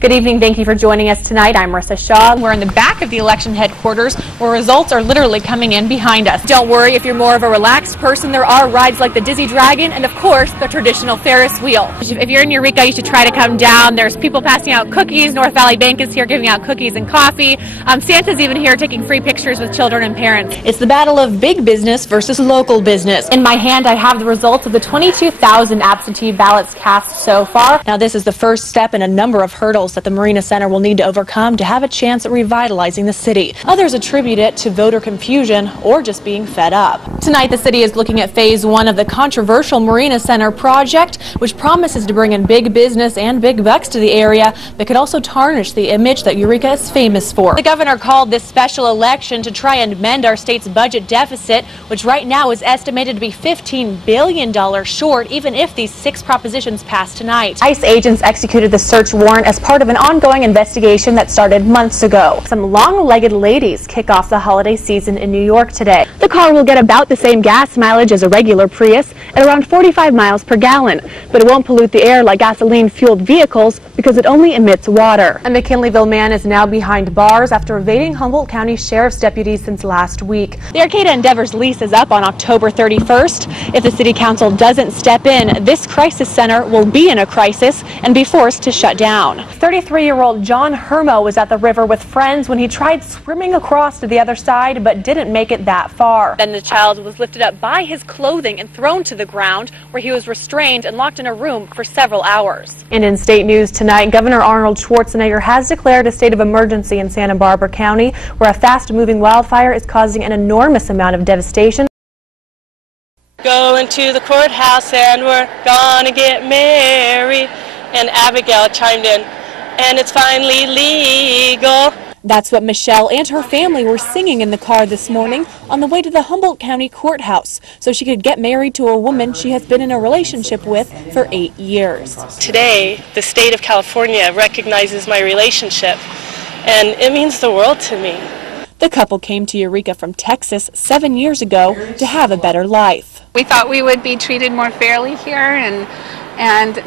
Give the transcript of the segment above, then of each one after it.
Good evening. Thank you for joining us tonight. I'm Rissa Shaw. We're in the back of the election headquarters where results are literally coming in behind us. Don't worry if you're more of a relaxed person. There are rides like the Dizzy Dragon and, of course, the traditional Ferris wheel. If you're in Eureka, you should try to come down. There's people passing out cookies. North Valley Bank is here giving out cookies and coffee. Santa's even here taking free pictures with children and parents. It's the battle of big business versus local business. In my hand, I have the results of the 22,000 absentee ballots cast so far. Now, this is the first step in a number of hurdles that the Marina Center will need to overcome to have a chance at revitalizing the city. Others attribute it to voter confusion or just being fed up. Tonight, the city is looking at phase one of the controversial Marina Center project, which promises to bring in big business and big bucks to the area, but could also tarnish the image that Eureka is famous for. The governor called this special election to try and mend our state's budget deficit, which right now is estimated to be $15 billion short, even if these 6 propositions pass tonight. ICE agents executed the search warrant as part of an ongoing investigation that started months ago. Some long-legged ladies kick off the holiday season in New York today. The car will get about the same gas mileage as a regular Prius at around 45 miles per gallon, but it won't pollute the air like gasoline-fueled vehicles because it only emits water. A McKinleyville man is now behind bars after evading Humboldt County Sheriff's deputies since last week. The Arcata Endeavors lease is up on October 31st. If the City Council doesn't step in, this crisis center will be in a crisis and be forced to shut down. 33-year-old John Hermo was at the river with friends when he tried swimming across to the other side but didn't make it that far. Then the child was lifted up by his clothing and thrown to the ground, where he was restrained and locked in a room for several hours. And in state news tonight, Governor Arnold Schwarzenegger has declared a state of emergency in Santa Barbara County, where a fast-moving wildfire is causing an enormous amount of devastation. Going to the courthouse and we're gonna get married. And Abigail chimed in, and it's finally legal. That's what Michelle and her family were singing in the car this morning on the way to the Humboldt County Courthouse so she could get married to a woman she has been in a relationship with for 8 years. Today, the state of California recognizes my relationship, and it means the world to me. The couple came to Eureka from Texas 7 years ago to have a better life. We thought we would be treated more fairly here and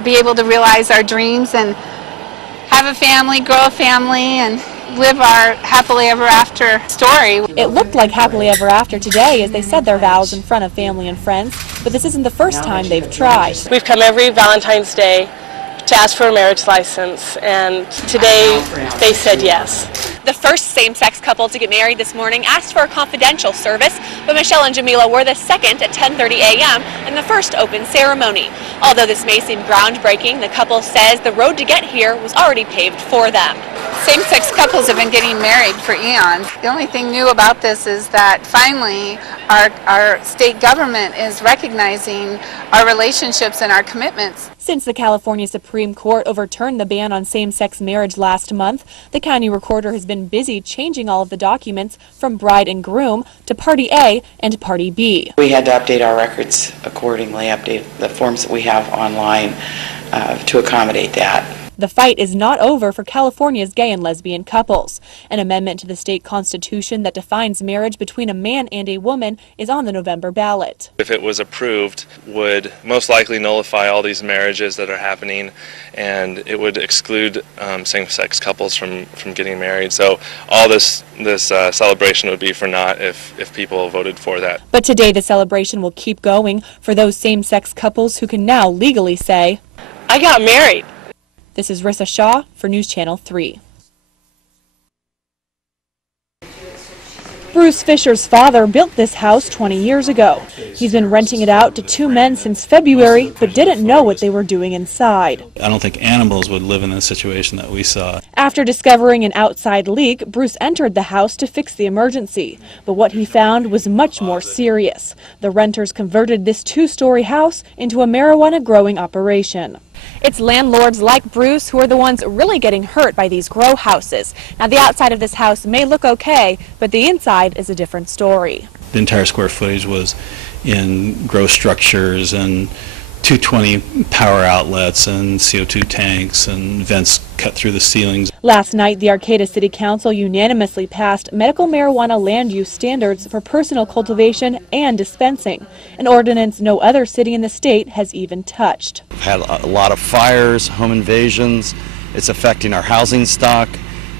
be able to realize our dreams and have a family, grow a family, and live our happily ever after story. It looked like happily ever after today as they said their vows in front of family and friends, but this isn't the first time they've tried. We've come every Valentine's Day to ask for a marriage license, and today they said yes. The first same-sex couple to get married this morning asked for a confidential service, but Michelle and Jamila were the second at 10:30 a.m. and the first open ceremony. Although this may seem groundbreaking, the couple says the road to get here was already paved for them. Same-sex couples have been getting married for eons. The only thing new about this is that finally our state government is recognizing our relationships and our commitments. Since the California Supreme Court overturned the ban on same-sex marriage last month, the county recorder has been busy changing all of the documents from bride and groom to Party A and Party B. We had to update our records accordingly, update the forms that we have online to accommodate that. The fight is not over for California's gay and lesbian couples. An amendment to the state constitution that defines marriage between a man and a woman is on the November ballot. If it was approved, would most likely nullify all these marriages that are happening, and it would exclude same-sex couples from getting married. So all this celebration would be for naught if people voted for that. But today the celebration will keep going for those same-sex couples who can now legally say, I got married. This is Rissa Shaw for News Channel 3. Bruce Fisher's father built this house 20 years ago. He's been renting it out to 2 men since February, but didn't know what they were doing inside. I don't think animals would live in the situation that we saw. After discovering an outside leak, Bruce entered the house to fix the emergency. But what he found was much more serious. The renters converted this 2-story house into a marijuana growing operation. It's landlords like Bruce who are the ones really getting hurt by these grow houses. Now, the outside of this house may look okay, but the inside is a different story. The entire square footage was in grow structures and 220 power outlets and CO2 tanks and vents cut through the ceilings. Last night, the Arcata City Council unanimously passed medical marijuana land use standards for personal cultivation and dispensing, an ordinance no other city in the state has even touched. We've had a lot of fires, home invasions, it's affecting our housing stock,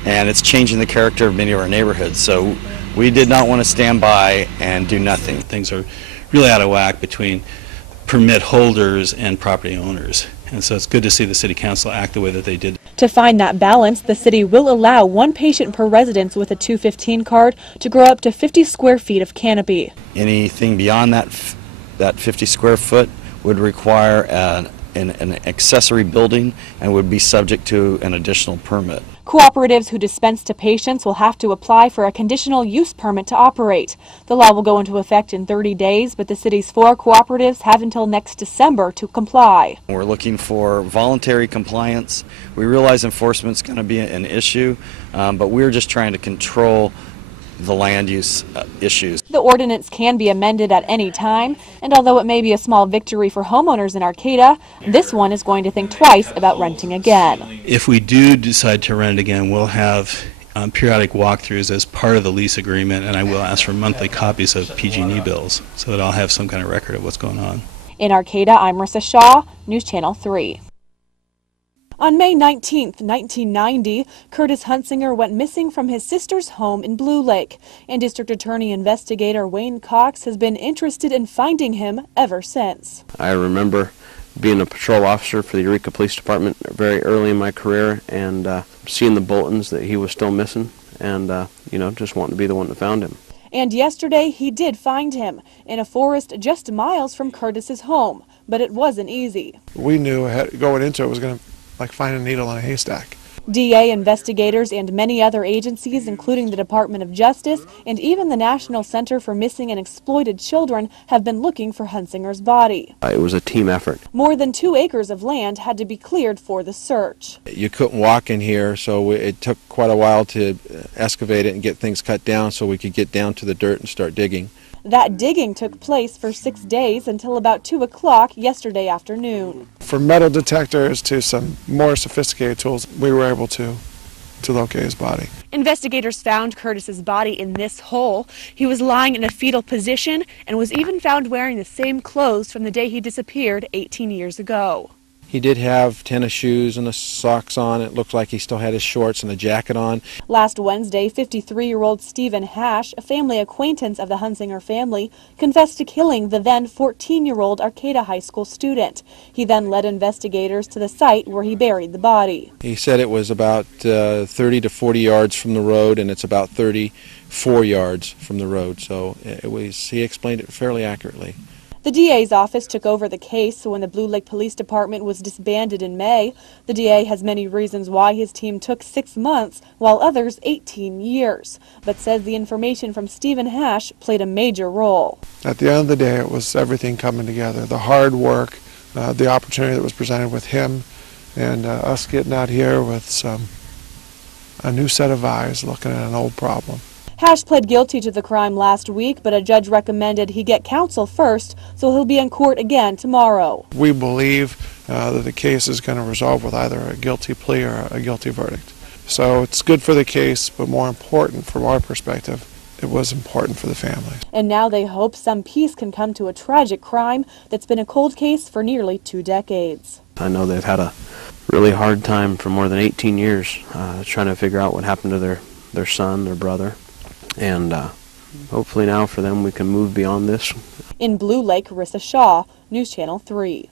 and it's changing the character of many of our neighborhoods. So we did not want to stand by and do nothing. Things are really out of whack between permit holders and property owners. And so it's good to see the City Council act the way that they did. To find that balance, the city will allow one patient per residence with a 215 card to grow up to 50 square feet of canopy. Anything beyond that 50 square foot would require an accessory building and would be subject to an additional permit. Cooperatives who dispense to patients will have to apply for a conditional use permit to operate. The law will go into effect in 30 days, but the city's 4 cooperatives have until next December to comply. We're looking for voluntary compliance. We realize enforcement is going to be an issue, but we're just trying to control the land use issues. The ordinance can be amended at any time, and although it may be a small victory for homeowners in Arcata, this one is going to think twice about renting again. If we do decide to rent again, we'll have periodic walkthroughs as part of the lease agreement, and I will ask for monthly copies of PG&E bills so that I'll have some kind of record of what's going on. In Arcata, I'm Rissa Shaw, News Channel 3. On May 19, 1990, Curtis Hunsinger went missing from his sister's home in Blue Lake, and District Attorney Investigator Wayne Cox has been interested in finding him ever since. I remember being a patrol officer for the Eureka Police Department very early in my career and seeing the bulletins that he was still missing and, just wanting to be the one that found him. And yesterday he did find him in a forest just miles from Curtis's home, but it wasn't easy. We knew going into it was going to find a needle in a haystack. DA investigators and many other agencies, including the Department of Justice and even the National Center for Missing and Exploited Children, have been looking for Hunsinger's body. It was a team effort. More than 2 acres of land had to be cleared for the search. You couldn't walk in here, so it took quite a while to excavate it and get things cut down so we could get down to the dirt and start digging. That digging took place for 6 days until about 2 o'clock yesterday afternoon. From metal detectors to some more sophisticated tools, we were able to locate his body. Investigators found Curtis's body in this hole. He was lying in a fetal position and was even found wearing the same clothes from the day he disappeared 18 years ago. He did have tennis shoes and the socks on. It looked like he still had his shorts and a jacket on. Last Wednesday, 53-year-old Stephen Hash, a family acquaintance of the Hunsinger family, confessed to killing the then 14-year-old Arcata High School student. He then led investigators to the site where he buried the body. He said it was about 30 to 40 yards from the road, and it's about 34 yards from the road. So he explained it fairly accurately. The DA's office took over the case when the Blue Lake Police Department was disbanded in May. The DA has many reasons why his team took 6 months, while others 18 years, but says the information from Stephen Hash played a major role. At the end of the day, it was everything coming together. The hard work, the opportunity that was presented with him, and us getting out here with a new set of eyes looking at an old problem. Hash pled guilty to the crime last week, but a judge recommended he get counsel first, so he'll be in court again tomorrow. We believe that the case is going to resolve with either a guilty plea or a guilty verdict. So it's good for the case, but more important from our perspective, it was important for the family. And now they hope some peace can come to a tragic crime that's been a cold case for nearly 2 decades. I know they've had a really hard time for more than 18 years trying to figure out what happened to their son, their brother. And hopefully now for them we can move beyond this. In Blue Lake, Rissa Shaw, News Channel 3.